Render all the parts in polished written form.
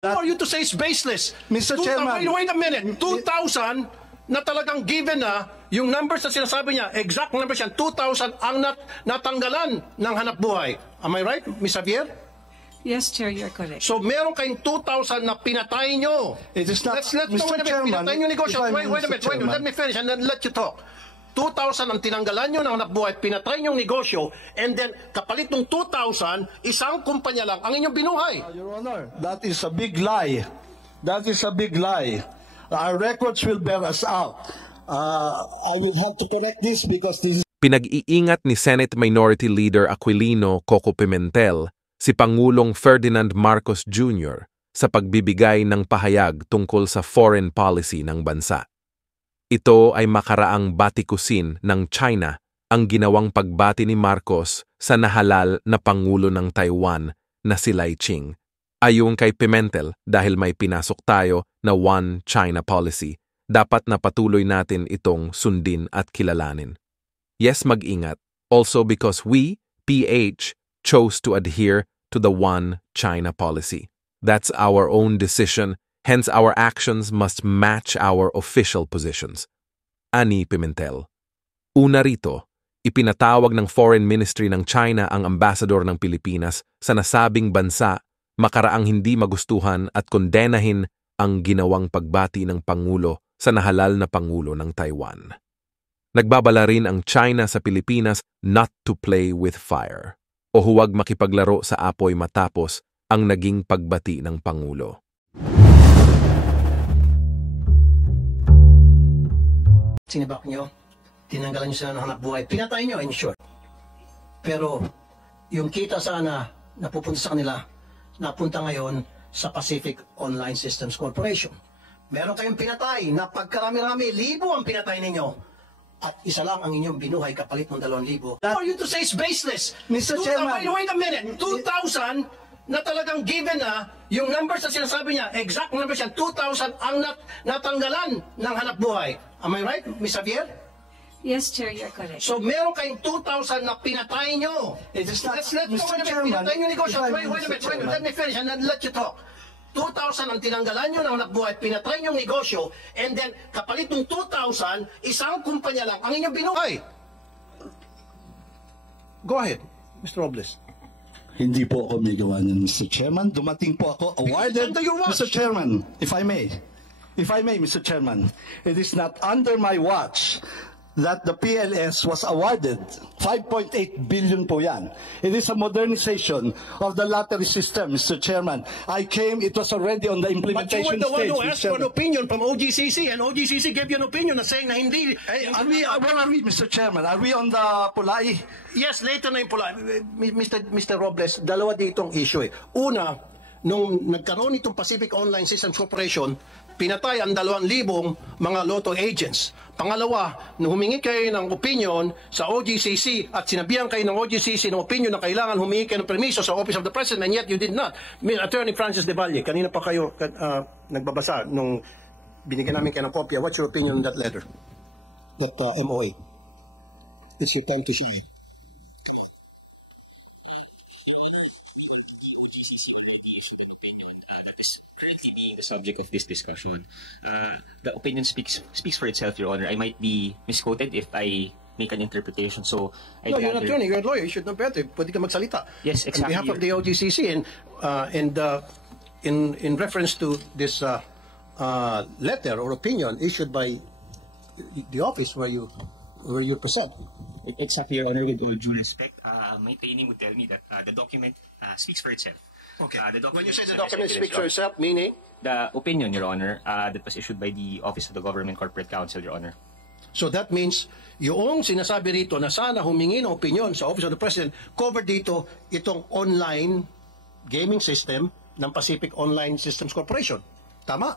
For you to say it's baseless. Mr. Chairman. Wait a minute. 2,000 na talagang given na yung numbers na sinasabi niya, exact numbers yan, 2,000 ang natanggalan ng hanap buhay. Am I right, Ms. Javier? Yes, Chair, you're correct. So meron kayong 2,000 na pinatay nyo. It is not, Let's Mr. Chairman, pinatay nyo negosyo. Wait a minute. Let me finish and then let you talk. 2,000 ang tinanggalan nyo ng hanap buhay, pinatay nyo negosyo, and then kapalit ng 2,000, isang kumpanya lang ang inyong binuhay. Your Honor, that is a big lie. That is a big lie. Our records will bear us out. I will have to correct this because this is... Pinag-iingat ni Senate Minority Leader Aquilino Coco Pimentel si Pangulong Ferdinand Marcos Jr. sa pagbibigay ng pahayag tungkol sa foreign policy ng bansa. Ito ay makaraang batikusin ng China ang ginawang pagbati ni Marcos sa nahalal na Pangulo ng Taiwan na si Lai Ching. Ayon kay Pimentel, dahil may pinasok tayo na One China policy, dapat na patuloy natin itong sundin at kilalanin. Yes, mag-ingat. Also because we, PH, chose to adhere to the One China policy. That's our own decision. Hence, our actions must match our official positions. Ani Pimentel. Una rito, ipinatawag ng Foreign Ministry ng China ang ambassador ng Pilipinas sa nasabing bansa makaraang hindi magustuhan at kondenahin ang ginawang pagbati ng Pangulo sa nahalal na Pangulo ng Taiwan. Nagbabala rin ang China sa Pilipinas not to play with fire o huwag makipaglaro sa apoy matapos ang naging pagbati ng Pangulo. Sinibak nyo, tinanggalan nyo sila ng hanap buhay, pinatay nyo in short. Pero yung kita sana napupunta sa kanila, napunta ngayon sa Pacific Online Systems Corporation. Meron kayong pinatay na pagkarami-rami, libo ang pinatay ninyo. At isa lang ang inyong binuhay kapalit ng 2,000. For you to say it's baseless. Mr. Chairman. Wait a minute. 2,000 na talagang given na yung numbers na sinasabi niya, exact numbers yan, 2,000 ang natanggalan ng hanap buhay. Am I right, Ms. Javier? Yes, Chair, you're correct. So meron kayong 2,000 na pinatay nyo. It is not, Mr. Chairman, pinatay nyo negosyo. Wait a minute. Let me finish and then let you talk. 2,000 ang tinanggalan nyo ng hanap buhay, pinatay nyo negosyo, and then kapalit ng 2,000, isang kumpanya lang ang inyong binuhay. Go ahead, Mr. Robles. Hindi po ako may gawa niyan, Mr. Chairman. Dumating po ako awarded, Mr. Chairman, if I may, Mr. Chairman, it is not under my watch that the PLS was awarded. 5.8 billion po yan. It is a modernization of the lottery system, Mr. Chairman. I came, it was already on the implementation stage. But you were the one who asked for an opinion from OGCC, and OGCC gave you an opinion na saying na hindi. Where are we, Mr. Chairman? Are we on the Pulay? Yes, later na yung pula. Mr. Robles, dalawa ditong issue eh. Una, nung nagkaroon itong Pacific Online Systems Corporation, pinatay ang 2,000 mga lotto agents. Pangalawa, nung humingi kayo ng opinion sa OGCC at sinabihan kayo ng OGCC ng opinion na kailangan humingi kayo ng permiso sa Office of the President, and yet you did not. Attorney Francis De Valle, kanina pa kayo nagbabasa nung binigyan namin kayo ng kopya. What's your opinion on that letter? That MOA? It's your time to share. The subject of this discussion. The opinion speaks for itself, Your Honor. I might be misquoted if I make an interpretation. So, no, you're an attorney, you're a lawyer. You should know better. Pwede ka magsalita. Yes, exactly. On behalf of the OGCC and in reference to this letter or opinion issued by the office where you present. Exactly, Your Honor. With all due respect, my training would tell me that the document speaks for itself. Okay. When you say the document speaks for itself, meaning? The opinion, Your Honor, that was issued by the Office of the Government Corporate Counsel, Your Honor. So that means, yung sinasabi rito na sana humingi ng opinion sa Office of the President, covered dito itong online gaming system ng Pacific Online Systems Corporation. Tama?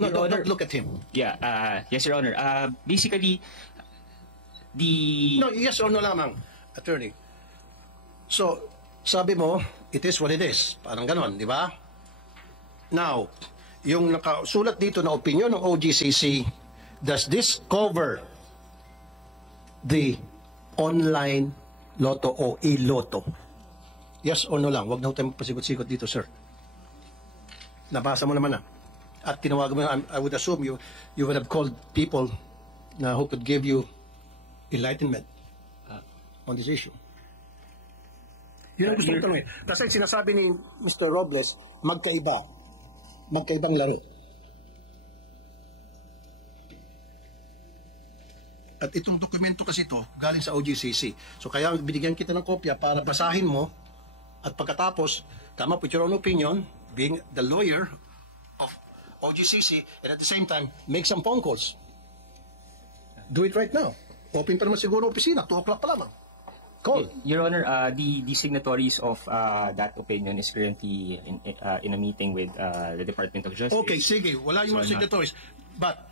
No, don't look at him. Yeah, yes, Your Honor. Basically, No, yes or no lamang, attorney. So, sabi mo, it is what it is. Parang ganon, di ba? Now, yung nakasulat dito na opinion ng OGCC, does this cover the online lotto o e-lotto? Yes or no lang. Huwag na ho tayo magpasikot-sikot dito, sir. Nabasa mo naman na. At tinawagan mo, I would assume you would have called people na who could give you enlightenment on this issue. Yun ang gusto kong tanongin. Kasi sinasabi ni Mr. Robles, magkaibang laro. At itong dokumento kasi ito, galing sa OGCC. So kaya binigyan kita ng kopya para basahin mo at pagkatapos, come up with your own opinion, being the lawyer of OGCC, and at the same time, make some phone calls. Do it right now. Open pa naman siguro opisina, 2 o'clock pa lamang. Call. Your Honor, the signatories of that opinion is currently in a meeting with the Department of Justice. Okay, sige. Wala yung mga signatories. But,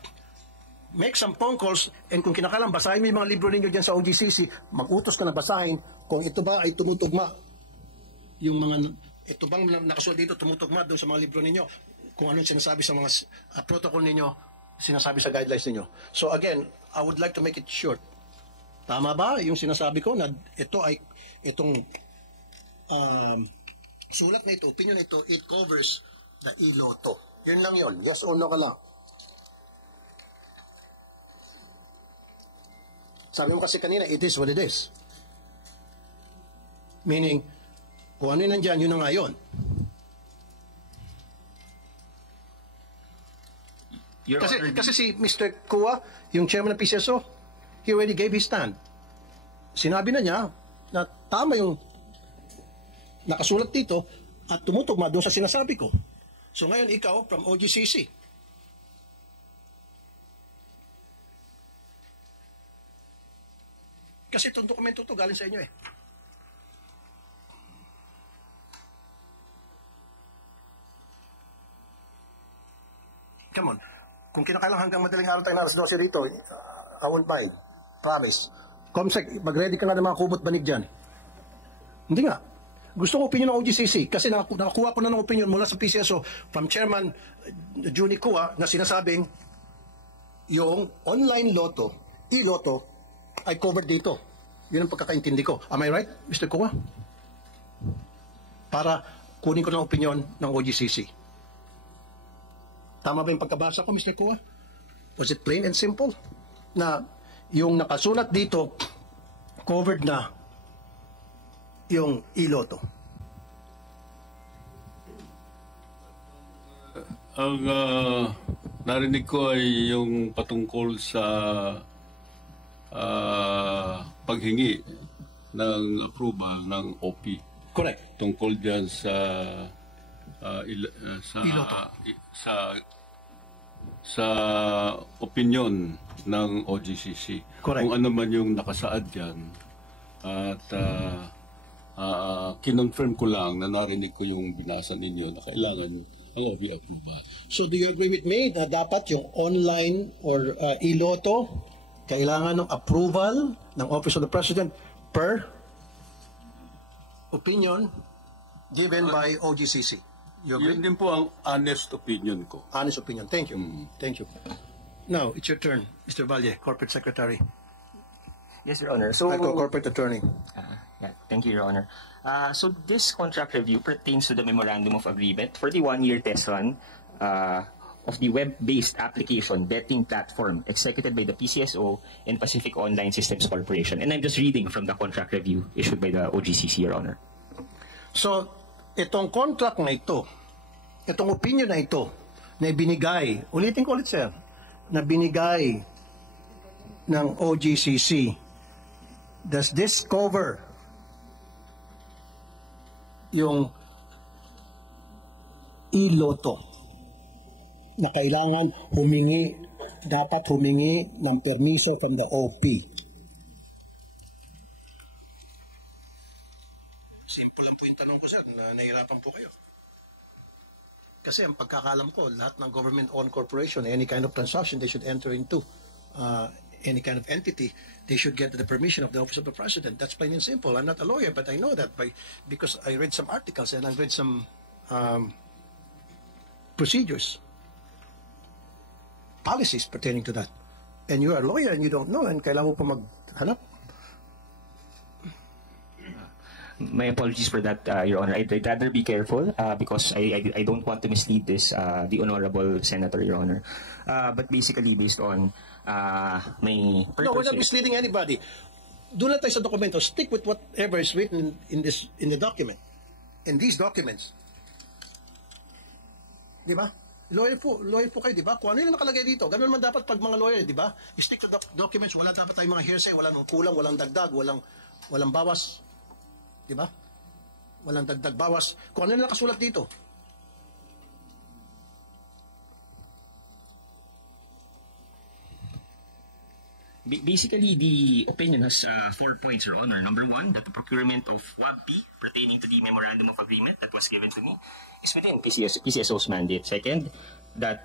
make some phone calls, and kung kinakalang, basahin mo yung mga libro ninyo dyan sa OGCC, mag-utos ka na basahin kung ito ba ay tumutugma. Yung mga, ito bang nakasulat dito, tumutugma doon sa mga libro ninyo. Kung anong sinasabi sa mga protocol ninyo, sinasabi sa guidelines ninyo. So again, I would like to make it short. Tama ba yung sinasabi ko na itong sulat na ito, opinion na ito, it covers the iloto. Yun lang yun. Yes or no ka lang. Sabi mo kasi kanina, it is what it is. Meaning, kung ano yun nandyan, yun na nga yun. Kasi si Mr. Kua, yung chairman ng PCSO, he already gave his stand. Sinabi na niya na tama yung nakasulat dito at tumutugma doon sa sinasabi ko. So ngayon ikaw from OGCC. Kasi itong dokumento to galing sa inyo eh. Come on. Kung kinakailangan hanggang madaling araw tayo na alas 12 dito, I won't mind. Promise. Comsec, mag-ready ka nga ng mga kubot banig dyan. Hindi nga. Gusto ko opinion ng OGCC kasi nakakuha ko na ng opinion mula sa PCSO from Chairman Juni Kua na sinasabing yung online loto, e-loto, ay covered dito. Yun ang pagkakaintindi ko. Am I right, Mr. Kua? Para kunin ko ng opinion ng OGCC. Tama ba yung pagkabasa ko, Mr. Kua? Was it plain and simple? Na yung nakasulat dito, covered na yung iloto. Ang narinig ko ay yung patungkol sa paghingi ng approval ng OP. Correct. Tungkol diyan sa Iloto. sa opinion ng OGCC. Correct. Kung ano man yung nakasaad diyan. At kinonfirm ko lang na narinig ko yung binasa ninyo na kailangan ang OP approval. So do you agree with me na dapat yung online or iloto kailangan ng approval ng Office of the President per opinion given by OGCC? You agree? Yun din po ang honest opinion ko. Honest opinion. Thank you. Thank you. Now, it's your turn, Mr. Valle, Corporate Secretary. Yes, Your Honor. So, Corporate Attorney. yeah, thank you, Your Honor. So this contract review pertains to the Memorandum of Agreement for the one-year test run of the web-based application betting platform executed by the PCSO and Pacific Online Systems Corporation. And I'm just reading from the contract review issued by the OGCC, Your Honor. So, itong contract na ito, itong opinion na ito, na binigay, ulitin ko ulit, sir, na binigay ng OGCC, does this cover yung iloto na kailangan dapat humingi ng permiso from the OP? Simple lang po yung tanong ko, sir, na nahirapan po kayo. Kasi ang pagkakalam ko, lahat ng government-owned corporation, any kind of transaction they should enter into, any kind of entity, they should get the permission of the Office of the President. That's plain and simple. I'm not a lawyer, but I know that because I read some articles and I read some procedures, policies pertaining to that. And you are a lawyer and you don't know, and kailangan mo pa maghanap. My apologies for that, Your Honor. I'd rather be careful because I don't want to mislead the Honorable Senator, Your Honor. But basically, based on my purpose... No, we're not misleading anybody. Doon na tayo sa dokumento. Stick with whatever is written in the document. In these documents. Di ba? Lawyer po kayo, di ba? Kung ano yung nakalagay dito, ganun naman dapat pag mga lawyer, di ba? Stick to the documents, wala dapat tayong mga hearsay, walang kulang, walang dagdag, walang bawas. Di ba? Walang dagdag bawas. Kung ano yung nakasulat dito. Basically, the opinion has 4 points, Your Honor. Number 1, that the procurement of WABP pertaining to the Memorandum of Agreement that was given to me is within PCSO's mandate. Second, that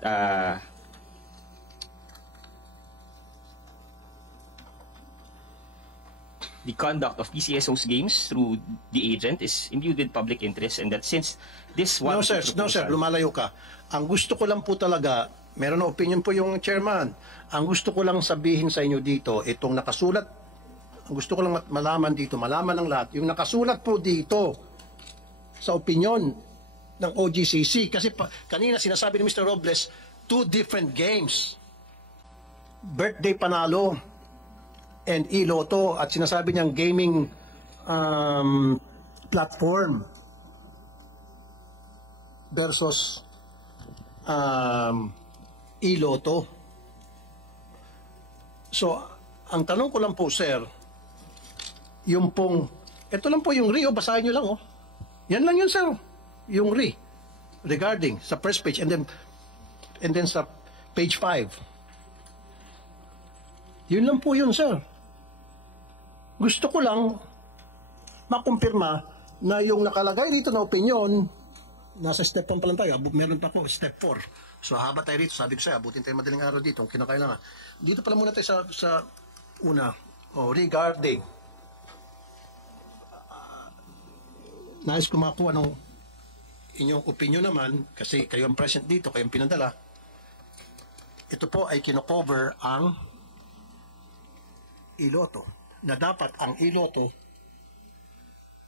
the conduct of PCSO's games through the agent is imbued with public interest, and that since this No, sir. No, sir. Lumalayo ka. Ang gusto ko lang po talaga, meron na opinion po yung chairman. Ang gusto ko lang sabihin sa inyo dito, itong nakasulat, ang gusto ko lang malaman dito, malaman ng lahat, yung nakasulat po dito sa opinion ng OGCC. Kasi kanina sinasabi ni Mr. Robles, 2 different games. Birthday Panalo and iLotto, at sinasabi niyang gaming platform versus iLotto. So, ang tanong ko lang po, sir, yung pong, ito lang po yung RE, basahin nyo lang, oh. Yan lang yun, sir. Yung RE, regarding sa first page, and then sa page 5. Yun lang po yun, sir. Gusto ko lang makumpirma na yung nakalagay dito na opinion, nasa step 1 pa lang tayo, meron pa po, step 4. So, haba tayo rito. Sabi ko sa'yo, abutin tayo madaling araw dito kung kinakailangan. Dito pala muna tayo sa una. Regarding. Nais ko makuha ng inyong opinion naman, kasi kayo ang present dito, kayo ang pinadala. Ito po ay kinocover ang iLotto. Na dapat ang iLotto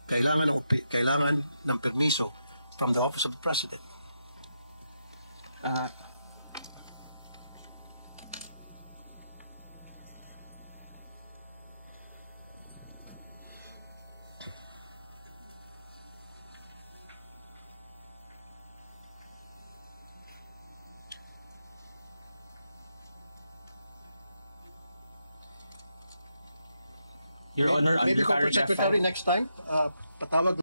kailangan ng permiso from the Office of the President. Your Honor, Maybe under Corporate paragraph Secretary next time, patawag